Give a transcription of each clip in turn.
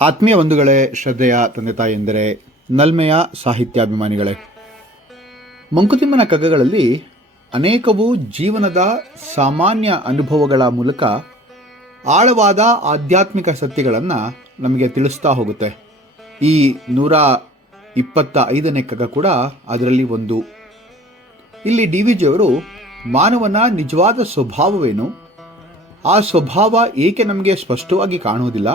ಆತ್ಮೀಯ ಬಂಧುಗಳೇ, ಶ್ರದ್ಧೆಯ ತಂದೆ ತಾಯಂದಿರೇ, ನಲ್ಮೆಯ ಸಾಹಿತ್ಯಾಭಿಮಾನಿಗಳೇ, ಮಂಕುತಿಮ್ಮನ ಕಗ್ಗಗಳಲ್ಲಿ ಅನೇಕವು ಜೀವನದ ಸಾಮಾನ್ಯ ಅನುಭವಗಳ ಮೂಲಕ ಆಳವಾದ ಆಧ್ಯಾತ್ಮಿಕ ಸತ್ಯಗಳನ್ನು ನಮಗೆ ತಿಳಿಸ್ತಾ ಹೋಗುತ್ತೆ. ಈ 125ನೇ ಕಗ್ಗ ಕೂಡ ಅದರಲ್ಲಿ ಒಂದು. ಇಲ್ಲಿ ಡಿ ವಿ ಜಿಯವರು ಮಾನವನ ನಿಜವಾದ ಸ್ವಭಾವವೇನು, ಆ ಸ್ವಭಾವ ಏಕೆ ನಮಗೆ ಸ್ಪಷ್ಟವಾಗಿ ಕಾಣುವುದಿಲ್ಲ,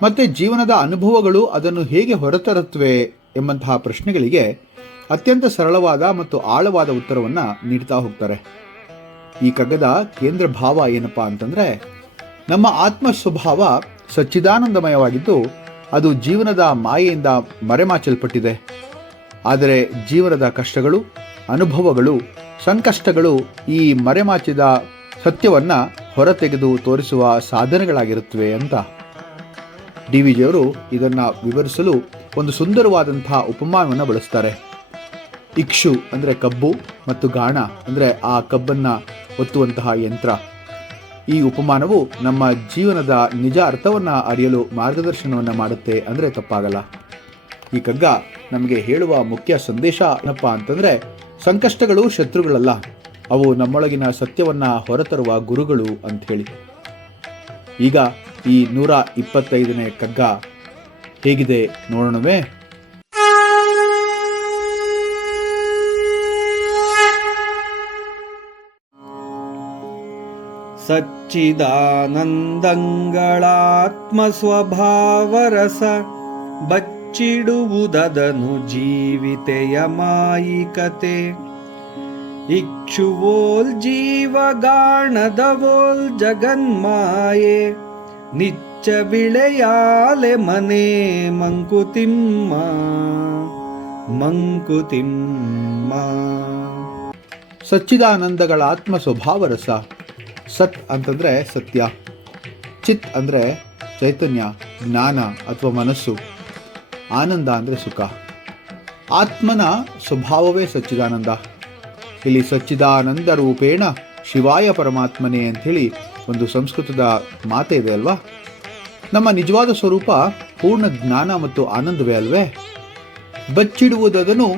ಮತ್ತು ಜೀವನದ ಅನುಭವಗಳು ಅದನ್ನು ಹೇಗೆ ಹೊರತರುತ್ತವೆ ಎಂಬಂತಹ ಪ್ರಶ್ನೆಗಳಿಗೆ ಅತ್ಯಂತ ಸರಳವಾದ ಮತ್ತು ಆಳವಾದ ಉತ್ತರವನ್ನು ನೀಡ್ತಾ ಹೋಗ್ತಾರೆ. ಈ ಕಗ್ಗದ ಕೇಂದ್ರ ಭಾವ ಏನಪ್ಪಾ ಅಂತಂದರೆ, ನಮ್ಮ ಆತ್ಮ ಸ್ವಭಾವ ಸಚ್ಚಿದಾನಂದಮಯವಾಗಿದ್ದು ಅದು ಜೀವನದ ಮಾಯೆಯಿಂದ ಮರೆಮಾಚಲ್ಪಟ್ಟಿದೆ. ಆದರೆ ಜೀವನದ ಕಷ್ಟಗಳು, ಅನುಭವಗಳು, ಸಂಕಷ್ಟಗಳು ಈ ಮರೆಮಾಚಿದ ಸತ್ಯವನ್ನು ಹೊರತೆಗೆದು ತೋರಿಸುವ ಸಾಧನೆಗಳಾಗಿರುತ್ತವೆ ಅಂತ ಡಿ ವಿ ಜಿಯವರು ಇದನ್ನು ವಿವರಿಸಲು ಒಂದು ಸುಂದರವಾದಂಥ ಉಪಮಾನವನ್ನು ಬಳಸ್ತಾರೆ. ಇಕ್ಷು ಅಂದರೆ ಕಬ್ಬು ಮತ್ತು ಗಾಣ ಅಂದರೆ ಆ ಕಬ್ಬನ್ನು ಒತ್ತುವಂತಹ ಯಂತ್ರ. ಈ ಉಪಮಾನವು ನಮ್ಮ ಜೀವನದ ನಿಜ ಅರ್ಥವನ್ನು ಅರಿಯಲು ಮಾರ್ಗದರ್ಶನವನ್ನು ಮಾಡುತ್ತೆ ಅಂದರೆ ತಪ್ಪಾಗಲ್ಲ. ಈ ಕಗ್ಗ ನಮಗೆ ಹೇಳುವ ಮುಖ್ಯ ಸಂದೇಶ ಏನಪ್ಪ ಅಂತಂದರೆ, ಸಂಕಷ್ಟಗಳು ಶತ್ರುಗಳಲ್ಲ, ಅವು ನಮ್ಮೊಳಗಿನ ಸತ್ಯವನ್ನು ಹೊರತರುವ ಗುರುಗಳು ಅಂತ ಹೇಳಿ. ಈಗ ಈ 125ನೇ ಕಗ್ಗ ಹೇಗಿದೆ ನೋಡೋಣವೇ? ಸಚ್ಚಿದಾನಂದಂಗಳಾತ್ಮ ಸ್ವಭಾವರಸ ಬಚ್ಚಿಡುವುದದನು ಜೀವಿತೆಯ ಮಾಯಿಕತೆ. ಇಕ್ಷುವೋಲ್ ಜೀವಗಾಣದವೋಲ್ ಜಗನ್ಮಾಯೆ ನಿಚ್ಚ ಬಿಳೆಯಾಲೆ ಮನೆ ಮಂಕುತಿಮ್ಮ ಮಂಕುತಿಮ್ಮ. ಸಚ್ಚಿದಾನಂದಗಳ ಆತ್ಮ ಸ್ವಭಾವರಸ. ಸತ್ ಅಂತಂದರೆ ಸತ್ಯ, ಚಿತ್ ಅಂದರೆ ಚೈತನ್ಯ, ಜ್ಞಾನ ಅಥವಾ ಮನಸ್ಸು, ಆನಂದ ಅಂದರೆ ಸುಖ. ಆತ್ಮನ ಸ್ವಭಾವವೇ ಸಚ್ಚಿದಾನಂದ. ಇಲ್ಲಿ ಸಚ್ಚಿದಾನಂದ ರೂಪೇಣ ಶಿವಾಯ ಪರಮಾತ್ಮನೇ ಅಂಥೇಳಿ ಒಂದು ಸಂಸ್ಕೃತದ ಮಾತೆ ಇದೆ ಅಲ್ವಾ? ನಮ್ಮ ನಿಜವಾದ ಸ್ವರೂಪ ಪೂರ್ಣ ಜ್ಞಾನ ಮತ್ತು ಆನಂದವೇ ಅಲ್ವೇ? ಬಚ್ಚಿಡುವುದನ್ನು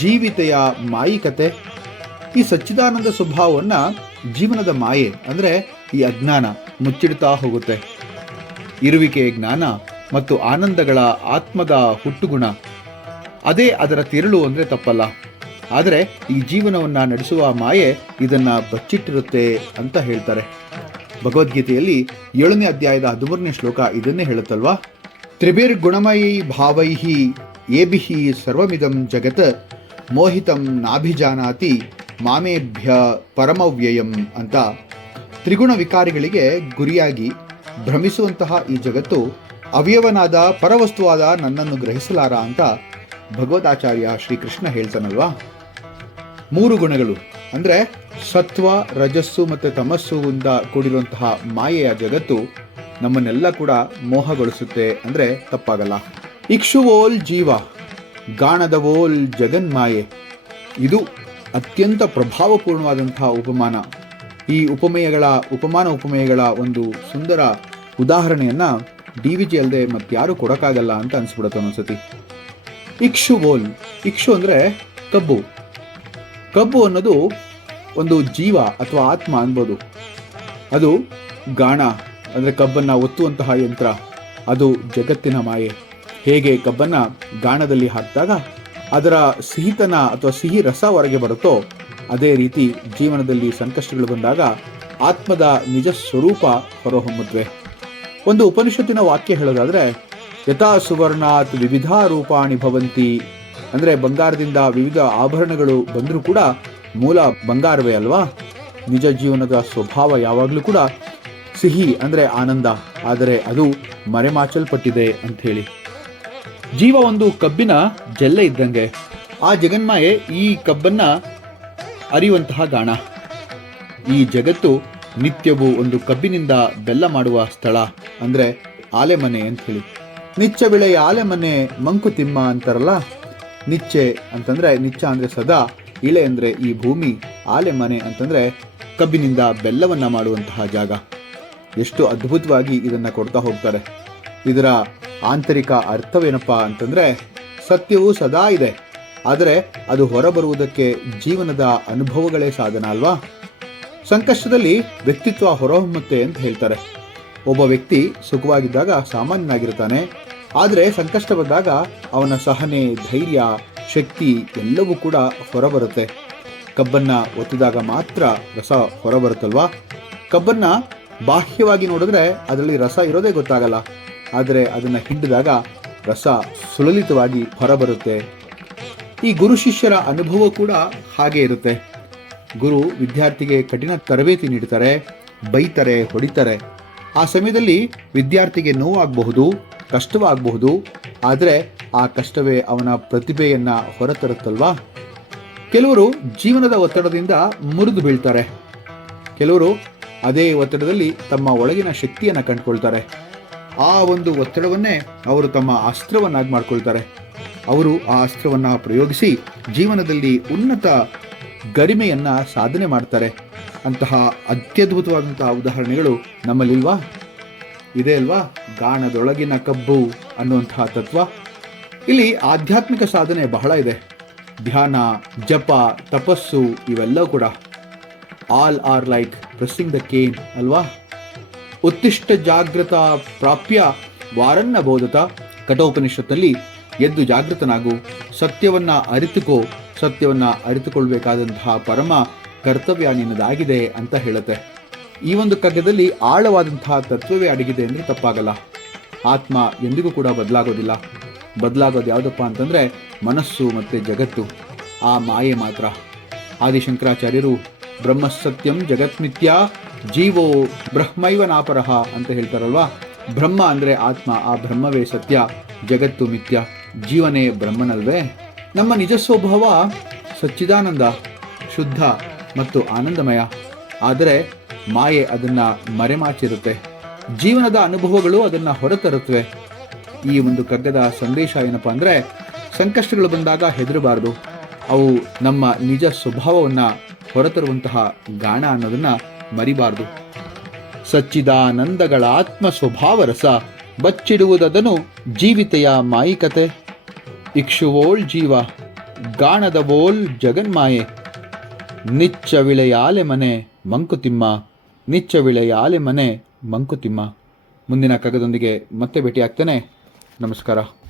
ಜೀವಿತೆಯ ಮಾಯಿಕತೆ. ಈ ಸಚ್ಚಿದಾನಂದ ಸ್ವಭಾವವನ್ನು ಜೀವನದ ಮಾಯೆ ಅಂದರೆ ಈ ಅಜ್ಞಾನ ಮುಚ್ಚಿಡ್ತಾ ಹೋಗುತ್ತೆ. ಇರುವಿಕೆ ಜ್ಞಾನ ಮತ್ತು ಆನಂದಗಳ ಆತ್ಮದ ಹುಟ್ಟುಗುಣ, ಅದೇ ಅದರ ತಿರುಳು ಅಂದರೆ ತಪ್ಪಲ್ಲ. ಆದರೆ ಈ ಜೀವನವನ್ನು ನಡೆಸುವ ಮಾಯೆ ಇದನ್ನು ಬಚ್ಚಿಟ್ಟಿರುತ್ತೆ ಅಂತ ಹೇಳ್ತಾರೆ. ಭಗವದ್ಗೀತೆಯಲ್ಲಿ 7ನೇ ಅಧ್ಯಾಯದ 13ನೇ ಶ್ಲೋಕ ಇದನ್ನೇ ಹೇಳುತ್ತಲ್ವಾ? ತ್ರಿಭಿರ್ಗುಣಮಯೀ ಭಾವೈಹಿ ಏಭಿಹಿ ಸರ್ವಮಿದಂ ಜಗತ್ ಮೋಹಿತಂ ನಾಭಿಜಾನಾತಿ ಮಾಮೇಭ್ಯ ಪರಮವ್ಯಯಂ ಅಂತ. ತ್ರಿಗುಣ ವಿಕಾರಿಗಳಿಗೆ ಗುರಿಯಾಗಿ ಭ್ರಮಿಸುವಂತಹ ಈ ಜಗತ್ತು ಅವ್ಯವನಾದ ಪರವಸ್ತುವಾದ ನನ್ನನ್ನು ಗ್ರಹಿಸಲಾರ ಅಂತ ಭಗವದಾಚಾರ್ಯ ಶ್ರೀಕೃಷ್ಣ ಹೇಳ್ತಾನಲ್ವಾ? 3 ಗುಣಗಳು ಅಂದರೆ ಸತ್ವ, ರಜಸ್ಸು ಮತ್ತು ತಮಸ್ಸುವಿಂದ ಕೂಡಿರುವಂತಹ ಮಾಯೆಯ ಜಗತ್ತು ನಮ್ಮನ್ನೆಲ್ಲ ಕೂಡ ಮೋಹಗೊಳಿಸುತ್ತೆ ಅಂದರೆ ತಪ್ಪಾಗಲ್ಲ. ಇಕ್ಷುವೋಲ್ ಜೀವ ಗಾಣದವೋಲ್ ಜಗನ್ಮಾಯೆ. ಇದು ಅತ್ಯಂತ ಪ್ರಭಾವಪೂರ್ಣವಾದಂತಹ ಉಪಮಾನ. ಈ ಉಪಮೇಯಗಳ ಒಂದು ಸುಂದರ ಉದಾಹರಣೆಯನ್ನು ಡಿ ವಿ ಜಿ ಅಲ್ಲದೆ ಮತ್ತಾರೂ ಕೊಡೋಕ್ಕಾಗಲ್ಲ ಅಂತ ಅನಿಸ್ಬಿಡುತ್ತೆ ಒಂದೊಂದ್ಸತಿ. ಇಕ್ಷುವೋಲ್, ಇಕ್ಷು ಅಂದರೆ ಕಬ್ಬು. ಕಬ್ಬು ಅನ್ನೋದು ಒಂದು ಜೀವ ಅಥವಾ ಆತ್ಮ ಅನ್ಬೋದು. ಅದು ಗಾಣ ಅಂದರೆ ಕಬ್ಬನ್ನು ಒತ್ತುವಂತಹ ಯಂತ್ರ. ಅದು ಜಗತ್ತಿನ ಮಾಯೆ. ಹೇಗೆ ಕಬ್ಬನ್ನು ಗಾಣದಲ್ಲಿ ಹಾಕಿದಾಗ ಅದರ ಸಿಹಿತನ ಅಥವಾ ಸಿಹಿ ರಸ ಹೊರಗೆ ಬರುತ್ತೋ, ಅದೇ ರೀತಿ ಜೀವನದಲ್ಲಿ ಸಂಕಷ್ಟಗಳು ಬಂದಾಗ ಆತ್ಮದ ನಿಜ ಸ್ವರೂಪ ಹೊರಹೊಮ್ಮುತ್ತವೆ. ಒಂದು ಉಪನಿಷತ್ತಿನ ವಾಕ್ಯ ಹೇಳೋದಾದರೆ, ಯಥಾ ಸುವರ್ಣಾತ್ ವಿವಿಧ ರೂಪಾಣಿ ಭವಂತಿ ಅಂದರೆ ಬಂಗಾರದಿಂದ ವಿವಿಧ ಆಭರಣಗಳು ಬಂದರೂ ಕೂಡ ಮೂಲ ಬಂಗಾರವೇ ಅಲ್ವಾ? ನಿಜ ಜೀವನದ ಸ್ವಭಾವ ಯಾವಾಗಲೂ ಕೂಡ ಸಿಹಿ ಅಂದರೆ ಆನಂದ, ಆದರೆ ಅದು ಮರೆಮಾಚಲ್ಪಟ್ಟಿದೆ ಅಂಥೇಳಿ. ಜೀವ ಒಂದು ಕಬ್ಬಿನ ಜಲ್ಲೆ ಇದ್ದಂಗೆ. ಆ ಜಗನ್ಮಾಯೆ ಈ ಕಬ್ಬನ್ನು ಅರಿಯುವಂತಹ ಗಾಣ. ಈ ಜಗತ್ತು ನಿತ್ಯವೂ ಒಂದು ಕಬ್ಬಿನಿಂದ ಬೆಲ್ಲ ಮಾಡುವ ಸ್ಥಳ ಅಂದರೆ ಆಲೆಮನೆ ಅಂಥೇಳಿ. ನಿಚ್ಚ ಬಿಳೆಯ ಆಲೆಮನೆ ಮಂಕುತಿಮ್ಮ ಅಂತಾರಲ್ಲ. ನಿಚ್ಚೆ ಅಂತಂದರೆ ನಿಚ್ಚ ಅಂದರೆ ಸದಾ, ಇಳೆ ಅಂದರೆ ಈ ಭೂಮಿ, ಆಲೆಮನೆ ಅಂತಂದರೆ ಕಬ್ಬಿನಿಂದ ಬೆಲ್ಲವನ್ನು ಮಾಡುವಂತಹ ಜಾಗ. ಎಷ್ಟು ಅದ್ಭುತವಾಗಿ ಇದನ್ನು ಕೊಡ್ತಾ ಹೋಗ್ತಾರೆ. ಇದರ ಆಂತರಿಕ ಅರ್ಥವೇನಪ್ಪ ಅಂತಂದರೆ ಸತ್ಯವು ಸದಾ ಇದೆ, ಆದರೆ ಅದು ಹೊರಬರುವುದಕ್ಕೆ ಜೀವನದ ಅನುಭವಗಳೇ ಸಾಧನ ಅಲ್ವಾ. ಸಂಕಷ್ಟದಲ್ಲಿ ವ್ಯಕ್ತಿತ್ವ ಹೊರಹೊಮ್ಮುತ್ತೆ ಅಂತ ಹೇಳ್ತಾರೆ. ಒಬ್ಬ ವ್ಯಕ್ತಿ ಸುಖವಾಗಿದ್ದಾಗ ಸಾಮಾನ್ಯನಾಗಿರ್ತಾನೆ, ಆದರೆ ಸಂಕಷ್ಟ ಬಂದಾಗ ಅವನ ಸಹನೆ, ಧೈರ್ಯ, ಶಕ್ತಿ ಎಲ್ಲವೂ ಕೂಡ ಹೊರಬರುತ್ತೆ. ಕಬ್ಬನ್ನು ಒತ್ತಿದಾಗ ಮಾತ್ರ ರಸ ಹೊರಬರುತ್ತಲ್ವಾ. ಕಬ್ಬನ್ನು ಬಾಹ್ಯವಾಗಿ ನೋಡಿದ್ರೆ ಅದರಲ್ಲಿ ರಸ ಇರೋದೇ ಗೊತ್ತಾಗಲ್ಲ, ಆದರೆ ಅದನ್ನು ಹಿಂಡಿದಾಗ ರಸ ಸುಲಲಿತವಾಗಿ ಹೊರಬರುತ್ತೆ. ಈ ಗುರು ಶಿಷ್ಯರ ಅನುಭವ ಕೂಡ ಹಾಗೆ ಇರುತ್ತೆ. ಗುರು ವಿದ್ಯಾರ್ಥಿಗೆ ಕಠಿಣ ತರಬೇತಿ ನೀಡ್ತಾರೆ, ಬೈತಾರೆ, ಹೊಡಿತಾರೆ. ಆ ಸಮಯದಲ್ಲಿ ವಿದ್ಯಾರ್ಥಿಗೆ ನೋವಾಗಬಹುದು, ಕಷ್ಟವಾಗಬಹುದು, ಆದರೆ ಆ ಕಷ್ಟವೇ ಅವನ ಪ್ರತಿಭೆಯನ್ನು ಹೊರತರುತ್ತಲ್ವಾ. ಕೆಲವರು ಜೀವನದ ಒತ್ತಡದಿಂದ ಮುರಿದು ಬೀಳ್ತಾರೆ, ಕೆಲವರು ಅದೇ ಒತ್ತಡದಲ್ಲಿ ತಮ್ಮ ಒಳಗಿನ ಶಕ್ತಿಯನ್ನು ಕಂಡುಕೊಳ್ತಾರೆ. ಆ ಒಂದು ಒತ್ತಡವನ್ನೇ ಅವರು ತಮ್ಮ ಅಸ್ತ್ರವನ್ನಾಗಿ ಮಾಡ್ಕೊಳ್ತಾರೆ. ಅವರು ಆ ಅಸ್ತ್ರವನ್ನು ಪ್ರಯೋಗಿಸಿ ಜೀವನದಲ್ಲಿ ಉನ್ನತ ಗರಿಮೆಯನ್ನು ಸಾಧನೆ ಮಾಡ್ತಾರೆ. ಅಂತಹ ಅತ್ಯದ್ಭುತವಾದಂತಹ ಉದಾಹರಣೆಗಳು ನಮ್ಮಲ್ಲಿಲ್ವಾ? ಇದೆ ಅಲ್ವಾ, ಗಾಣದೊಳಗಿನ ಕಬ್ಬು ಅನ್ನುವಂತಹ ತತ್ವ. ಇಲ್ಲಿ ಆಧ್ಯಾತ್ಮಿಕ ಸಾಧನೆ ಬಹಳ ಇದೆ. ಧ್ಯಾನ, ಜಪ, ತಪಸ್ಸು ಇವೆಲ್ಲವೂ ಕೂಡ all are like pressing the cane ಅಲ್ವಾ. ಉತ್ತಿಷ್ಟ ಜಾಗೃತ ಪ್ರಾಪ್ಯ ವಾರನ್ನ ಬೋಧತ, ಕಠೋಪನಿಷತ್ತಲ್ಲಿ ಎದ್ದು ಜಾಗೃತನಾಗು, ಸತ್ಯವನ್ನ ಅರಿತುಕೋ, ಸತ್ಯವನ್ನ ಅರಿತುಕೊಳ್ಬೇಕಾದಂತಹ ಪರಮ ಕರ್ತವ್ಯ ನಿನ್ನದಾಗಿದೆ ಅಂತ ಹೇಳುತ್ತೆ. ಈ ಒಂದು ಕಗ್ಗದಲ್ಲಿ ಆಳವಾದಂತಹ ತತ್ವವೇ ಅಡಗಿದೆ ಅಂದರೆ ತಪ್ಪಾಗಲ್ಲ. ಆತ್ಮ ಎಂದಿಗೂ ಕೂಡ ಬದಲಾಗೋದಿಲ್ಲ. ಬದಲಾಗೋದು ಯಾವುದಪ್ಪ ಅಂತಂದರೆ ಮನಸ್ಸು ಮತ್ತು ಜಗತ್ತು, ಆ ಮಾಯೆ ಮಾತ್ರ. ಆದಿಶಂಕರಾಚಾರ್ಯರು ಬ್ರಹ್ಮಸತ್ಯಂ ಜಗತ್ಮಿಥ್ಯಾ ಜೀವೋ ಬ್ರಹ್ಮೈವ ನಾಪರಹ ಅಂತ ಹೇಳ್ತಾರಲ್ವಾ. ಬ್ರಹ್ಮ ಅಂದರೆ ಆತ್ಮ, ಆ ಬ್ರಹ್ಮವೇ ಸತ್ಯ, ಜಗತ್ತು ಮಿಥ್ಯ, ಜೀವನೇ ಬ್ರಹ್ಮನಲ್ವೇ. ನಮ್ಮ ನಿಜ ಸ್ವಭಾವ ಸಚ್ಚಿದಾನಂದ, ಶುದ್ಧ ಮತ್ತು ಆನಂದಮಯ. ಆದರೆ ಮಾಯೆ ಅದನ್ನು ಮರೆಮಾಚಿರುತ್ತೆ. ಜೀವನದ ಅನುಭವಗಳು ಅದನ್ನು ಹೊರತರುತ್ತವೆ. ಈ ಒಂದು ಕಗ್ಗದ ಸಂದೇಶ ಏನಪ್ಪ ಅಂದರೆ, ಸಂಕಷ್ಟಗಳು ಬಂದಾಗ ಹೆದರಬಾರ್ದು. ಅವು ನಮ್ಮ ನಿಜ ಸ್ವಭಾವವನ್ನು ಹೊರತರುವಂತಹ ಗಾಣ ಅನ್ನೋದನ್ನು ಮರಿಬಾರ್ದು. ಸಚ್ಚಿದಾನಂದಗಳ ಆತ್ಮ ಸ್ವಭಾವ ರಸ ಬಚ್ಚಿಡುವುದದನು ಜೀವಿತೆಯ ಮಾಯಿಕತೆ. ಇಕ್ಷುವೋಳ್ ಜೀವ ಗಾಣದವೋಲ್ ಜಗನ್ಮಾಯೆ, ನಿಚ್ಚ ವಿಳೆಯಾಲೆ ಮನೆ ಮಂಕುತಿಮ್ಮ, ನಿಚ್ಚ ವಿಳೆಯಾಲೆ ಮನೆ ಮಂಕುತಿಮ್ಮ. ಮುಂದಿನ ಕಗ್ಗದೊಂದಿಗೆ ಮತ್ತೆ ಭೇಟಿಯಾಗ್ತೇನೆ. ನಮಸ್ಕಾರ.